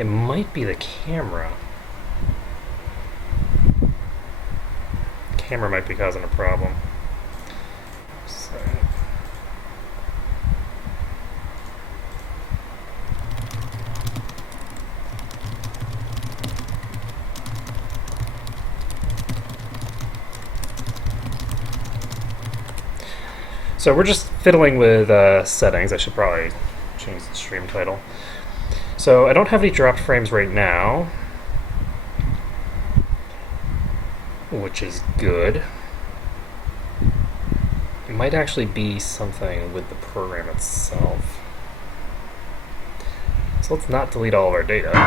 It might be the camera. Camera might be causing a problem. So. So we're just fiddling with settings. I should probably change the stream title. So I don't have any dropped frames right now, which is good. It might actually be something with the program itself. So let's not delete all of our data. I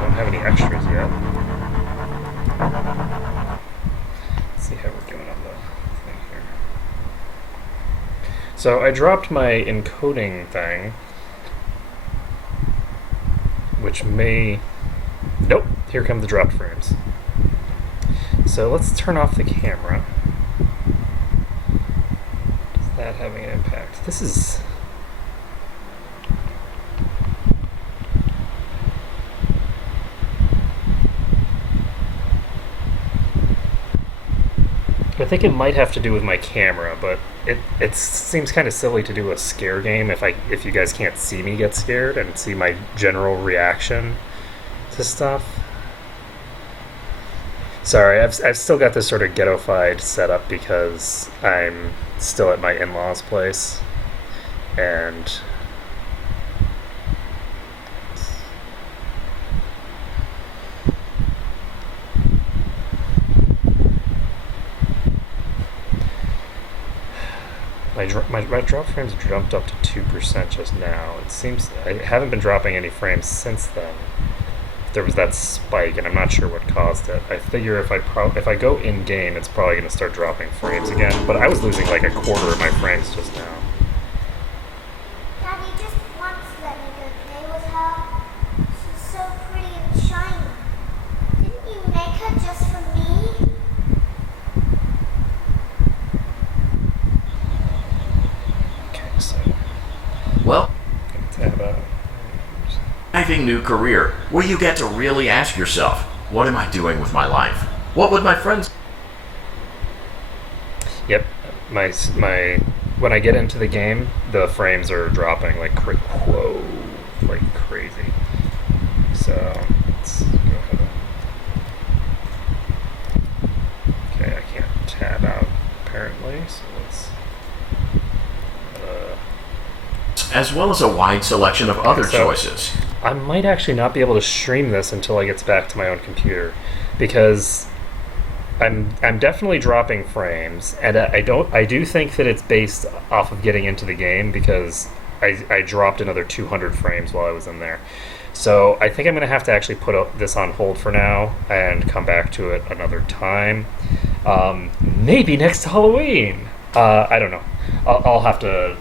don't have any extras yet. Let's see how we're doing on the thing here. So I dropped my encoding thing, which may... Nope, here come the dropped frames. So let's turn off the camera. Is that having an impact? This is... I think it might have to do with my camera, but it seems kind of silly to do a scare game if you guys can't see me get scared and see my general reaction to stuff. Sorry, I've still got this sort of ghetto-fied setup because I'm still at my in-laws' place, and my drop frames jumped up to 2% just now. It seems I haven't been dropping any frames since then. There was that spike, and I'm not sure what caused it. I figure if I go in game, it's probably going to start dropping frames again. But I was losing like a quarter of my frames just now. Daddy just wants to let me go play with her. She's so pretty and shiny. Didn't you make her just for me? Okay, so Well, tab out. exciting new career where you get to really ask yourself, what am I doing with my life? What would my friends... Yep, my when I get into the game, the frames are dropping like whoa, like crazy. So let's go ahead. Okay, I can't tab out apparently, so let's. as well as a wide selection of other choices. I might actually not be able to stream this until I get back to my own computer, because I'm definitely dropping frames, and I do think that it's based off of getting into the game, because I dropped another 200 frames while I was in there. So I think I'm going to have to actually put this on hold for now and come back to it another time. Maybe next Halloween. I don't know. I'll have to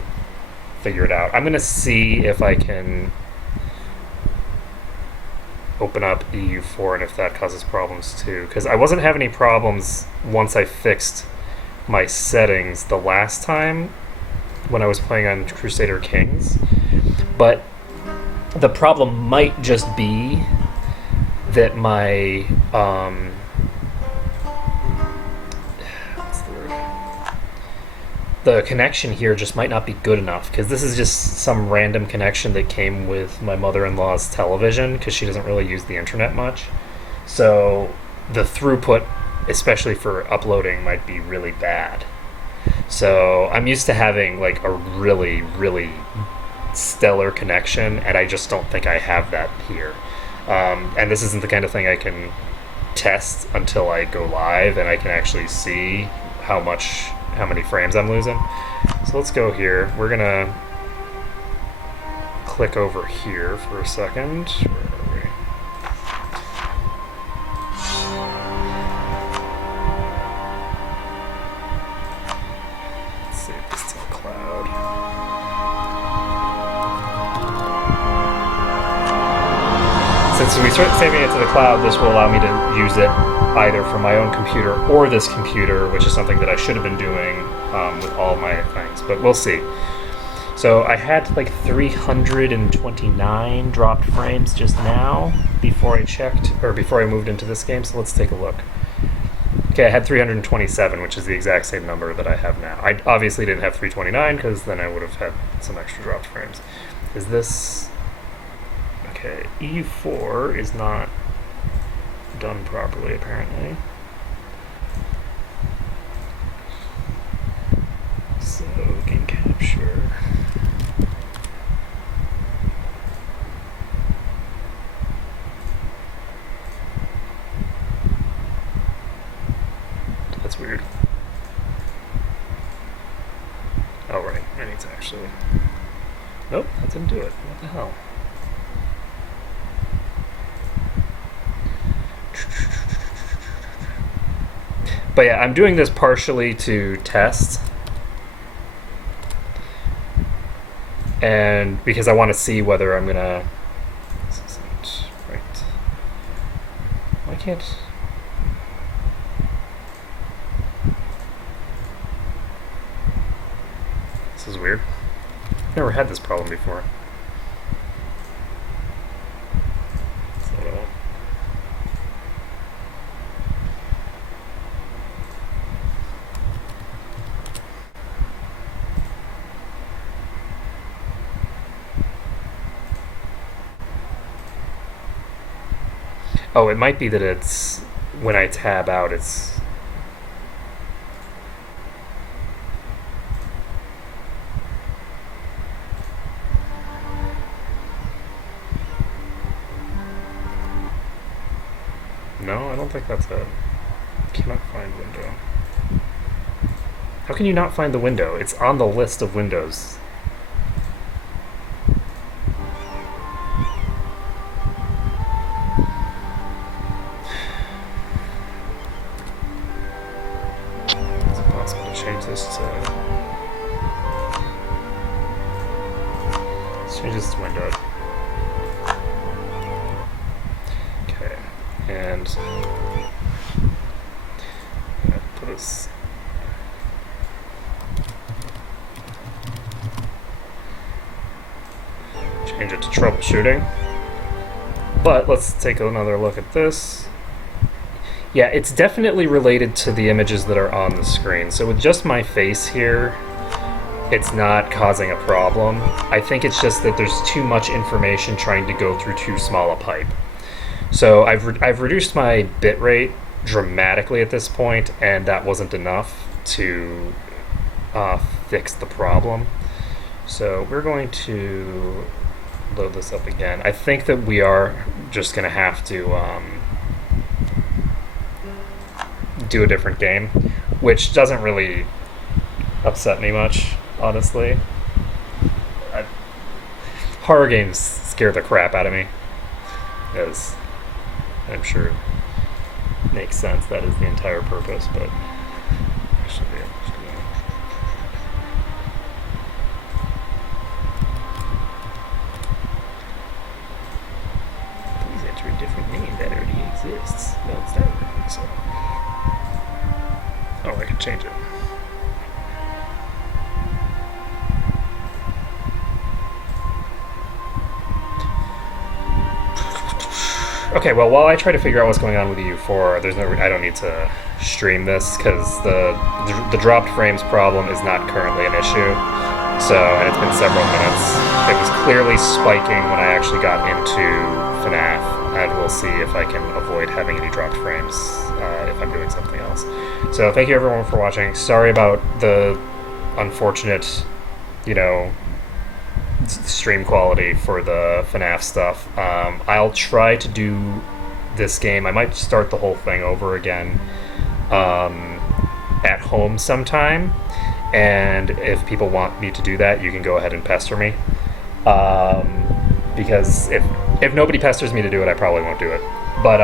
figure it out. I'm going to see if I can open up EU4 and if that causes problems too, because I wasn't having any problems once I fixed my settings the last time when I was playing on Crusader Kings, but the problem might just be that my what's the word? The connection here just might not be good enough, because this is just some random connection that came with my mother-in-law's television, because she doesn't really use the internet much. So the throughput, especially for uploading, might be really bad. So I'm used to having like a really, really stellar connection, and I just don't think I have that here. And this isn't the kind of thing I can test until I go live and I can actually see how many frames I'm losing. So let's go here. We're gonna click over here for a second. Where are we? Let's save this to the cloud. Since we start saving it to the cloud, this will allow me to use it either from my own computer or this computer, which is something that I should have been doing with all my things, but we'll see. So I had like 329 dropped frames just now before I checked, or before I moved into this game, so let's take a look. Okay, I had 327, which is the exact same number that I have now. I obviously didn't have 329, because then I would have had some extra dropped frames. Is this... Okay, E4 is not done properly, apparently. So, game capture... That's weird. Oh, right. I need to actually... Nope, that didn't do it. What the hell? But yeah, I'm doing this partially to test. And because I want to see whether I'm gonna... This isn't right. Why can't... This is weird. Never had this problem before. So, oh, it might be that it's when I tab out, it's... No, I don't think that's it. Cannot find window. How can you not find the window? It's on the list of windows. Is it possible to change this to... Let's change this to window. Okay, and... put this... Change it to troubleshooting. But let's take another look at this. Yeah, it's definitely related to the images that are on the screen. So with just my face here, it's not causing a problem. I think it's just that there's too much information trying to go through too small a pipe. So I've reduced my bitrate dramatically at this point, and that wasn't enough to fix the problem. So we're going to load this up again. I think that we are just going to have to do a different game, which doesn't really upset me much, honestly. Horror games scare the crap out of me, as I'm sure it makes sense. That is the entire purpose, but I should be able to do that. Please enter a different name that already exists. No, it's not working, so... Oh, I can change it. Okay, well, while I try to figure out what's going on with the U4, I don't need to stream this because the dropped frames problem is not currently an issue. So, and it's been several minutes. It was clearly spiking when I actually got into FNAF, and we'll see if I can avoid having any dropped frames if I'm doing something else. So, thank you everyone for watching. Sorry about the unfortunate, stream quality for the FNAF stuff. I'll try to do this game. I might start the whole thing over again at home sometime, and if people want me to do that, you can go ahead and pester me, because if nobody pesters me to do it, I probably won't do it. But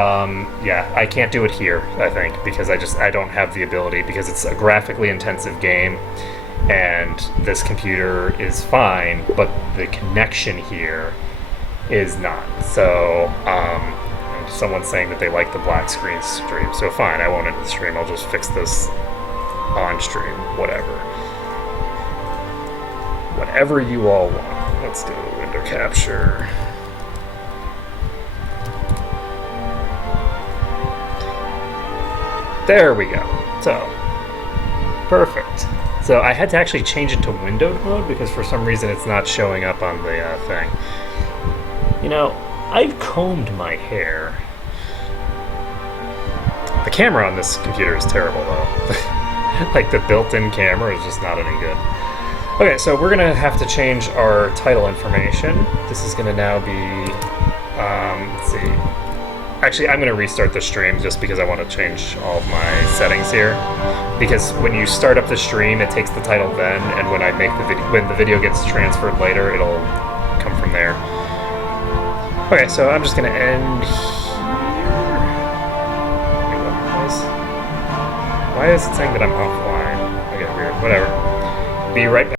yeah, I can't do it here, I think, because I don't have the ability, because it's a graphically intensive game. And this computer is fine, but the connection here is not. So, someone's saying that they like the black screen stream. So fine, I won't end the stream. I'll just fix this on stream. Whatever. whatever you all want. Let's do window capture. There we go. So, perfect. So I had to actually change it to windowed mode because for some reason it's not showing up on the thing. You know, I've combed my hair. The camera on this computer is terrible though. Like the built-in camera is just not any good. Okay, so we're gonna have to change our title information. This is gonna now be, let's see. Actually, I'm gonna restart the stream just because I want to change all of my settings here. Because when you start up the stream, it takes the title then, and when I make the video, when the video gets transferred later, it'll come from there. Okay, so I'm just gonna end here. Wait, why is it saying that I'm offline? Okay, weird. Whatever. Be right back.